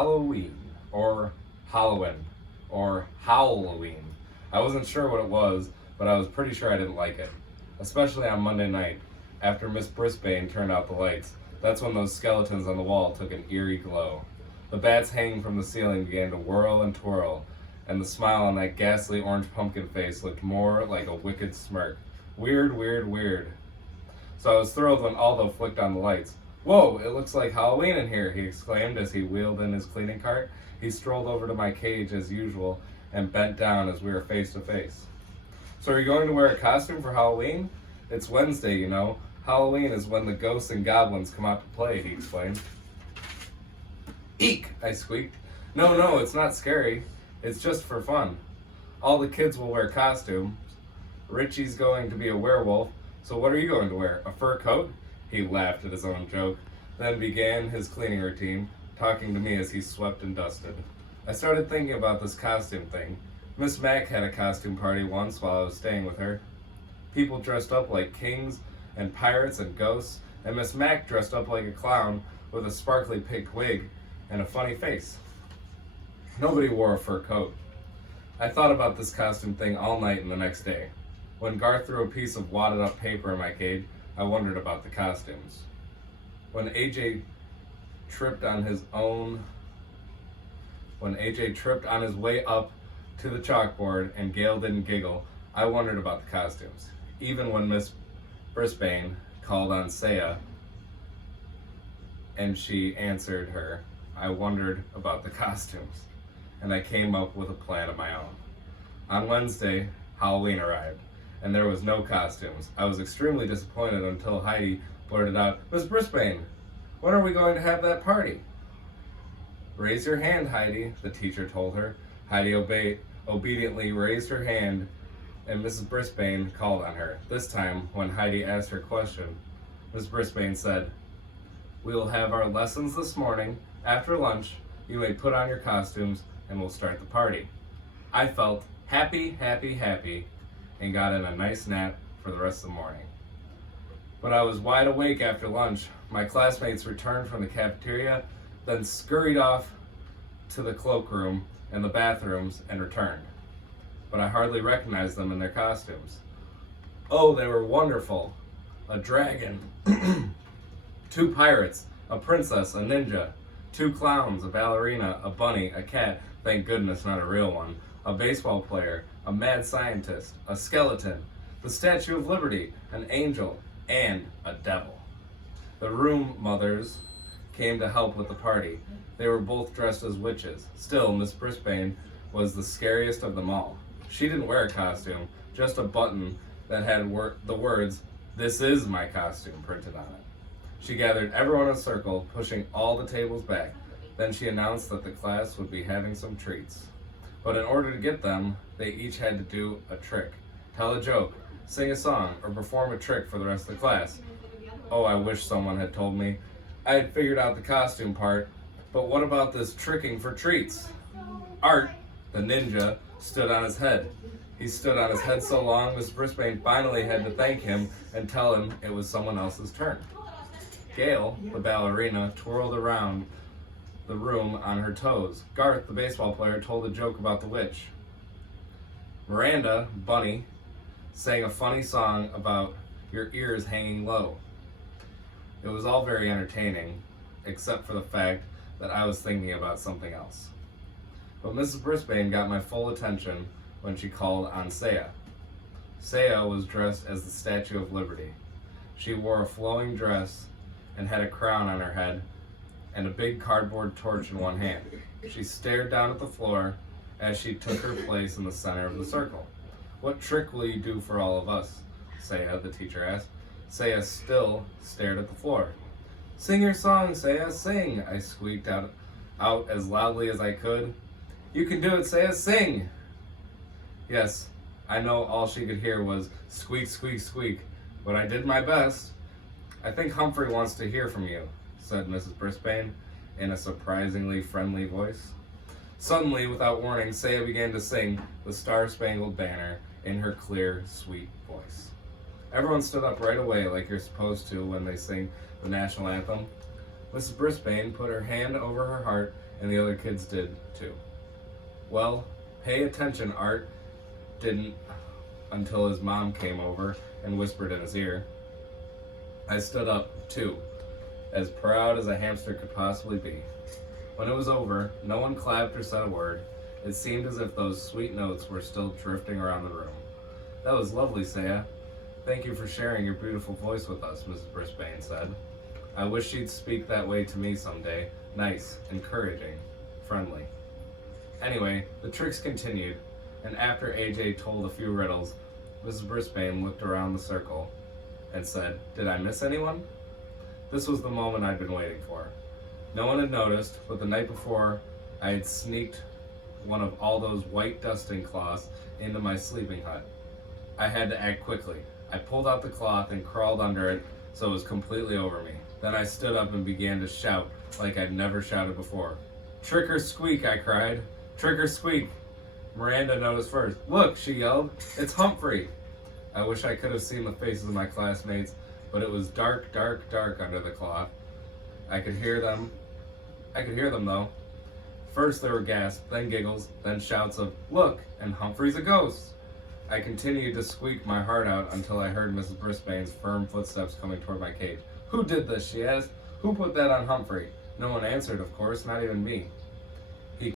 Halloween, or Halloween, or Halloween. I wasn't sure what it was, but I was pretty sure I didn't like it. Especially on Monday night, after Miss Brisbane turned out the lights. That's when those skeletons on the wall took an eerie glow. The bats hanging from the ceiling began to whirl and twirl, and the smile on that ghastly orange pumpkin face looked more like a wicked smirk. Weird, weird, weird. So I was thrilled when Aldo flicked on the lights. "Whoa, it looks like Halloween in here," he exclaimed as he wheeled in his cleaning cart. He strolled over to my cage as usual and bent down as we were face to face. "So are you going to wear a costume for Halloween? It's Wednesday, you know. Halloween is when the ghosts and goblins come out to play," he explained. "Eek," I squeaked. No, it's not scary. It's just for fun. All the kids will wear costumes. Richie's going to be a werewolf, so what are you going to wear? A fur coat?" He laughed at his own joke, then began his cleaning routine, talking to me as he swept and dusted. I started thinking about this costume thing. Miss Mac had a costume party once while I was staying with her. People dressed up like kings and pirates and ghosts, and Miss Mac dressed up like a clown with a sparkly pink wig and a funny face. Nobody wore a fur coat. I thought about this costume thing all night and the next day. When Garth threw a piece of wadded up paper in my cage, I wondered about the costumes. When AJ tripped on his way up to the chalkboard and Gail didn't giggle, I wondered about the costumes. Even when Miss Brisbane called on Saya and she answered her, I wondered about the costumes, and I came up with a plan of my own. On Wednesday, Halloween arrived, and there was no costumes. I was extremely disappointed until Heidi blurted out, "Miss Brisbane, when are we going to have that party?" "Raise your hand, Heidi," the teacher told her. Heidi obediently raised her hand, and Mrs. Brisbane called on her. This time, when Heidi asked her question, Miss Brisbane said, "We will have our lessons this morning. After lunch, you may put on your costumes, and we'll start the party." I felt happy, and got in a nice nap for the rest of the morning. But I was wide awake after lunch. My classmates returned from the cafeteria, then scurried off to the cloakroom and the bathrooms and returned. But I hardly recognized them in their costumes. Oh, they were wonderful. A dragon, 2 pirates, a princess, a ninja, 2 clowns, a ballerina, a bunny, a cat, thank goodness not a real one, a baseball player, a mad scientist, a skeleton, the Statue of Liberty, an angel, and a devil. The room mothers came to help with the party. They were both dressed as witches. Still, Miss Brisbane was the scariest of them all. She didn't wear a costume, just a button that had the words, "This is my costume," printed on it. She gathered everyone in a circle, pushing all the tables back. Then she announced that the class would be having some treats. But in order to get them, they each had to do a trick, tell a joke, sing a song, or perform a trick for the rest of the class. Oh, I wish someone had told me. I had figured out the costume part, but what about this tricking for treats? Art, the ninja, stood on his head. He stood on his head so long, Miss Brisbane finally had to thank him and tell him it was someone else's turn. Gail, the ballerina, twirled around the room on her toes. Garth, the baseball player, told a joke about the witch. Miranda, Bunny, sang a funny song about your ears hanging low. It was all very entertaining, except for the fact that I was thinking about something else. But Mrs. Brisbane got my full attention when she called on Saya. Saya was dressed as the Statue of Liberty. She wore a flowing dress and had a crown on her head and a big cardboard torch in one hand. She stared down at the floor as she took her place in the center of the circle. "What trick will you do for all of us?" Saya, the teacher asked. Saya still stared at the floor. "Sing your song, Saya, sing!" I squeaked out as loudly as I could. "You can do it, Saya, sing!" Yes, I know all she could hear was squeak, squeak, squeak, but I did my best. "I think Humphrey wants to hear from you," said Mrs. Brisbane in a surprisingly friendly voice. Suddenly, without warning, Saya began to sing the Star-Spangled Banner in her clear, sweet voice. Everyone stood up right away like you're supposed to when they sing the national anthem. Mrs. Brisbane put her hand over her heart and the other kids did too. Well, pay attention, Art didn't until his mom came over and whispered in his ear. I stood up, too, as proud as a hamster could possibly be. When it was over, no one clapped or said a word. It seemed as if those sweet notes were still drifting around the room. That was lovely, Saya. Thank you for sharing your beautiful voice with us, Mrs. Brisbane said. I wish she'd speak that way to me someday. Nice, encouraging, friendly. Anyway, the tricks continued, and after AJ told a few riddles, Mrs. Brisbane looked around the circle and said, Did I miss anyone? This was the moment I'd been waiting for. No one had noticed, but the night before, I had sneaked one of all those white dusting cloths into my sleeping hut. I had to act quickly. I pulled out the cloth and crawled under it so it was completely over me. Then I stood up and began to shout like I'd never shouted before. Trick or squeak, I cried. Trick or squeak. Miranda noticed first. Look, she yelled. It's Humphrey. I wish I could have seen the faces of my classmates, but it was dark, dark, dark under the cloth. I could hear them though. First there were gasps, then giggles, then shouts of, Look, and Humphrey's a ghost. I continued to squeak my heart out until I heard Mrs. Brisbane's firm footsteps coming toward my cage. Who did this? She asked. Who put that on Humphrey? No one answered, of course, not even me.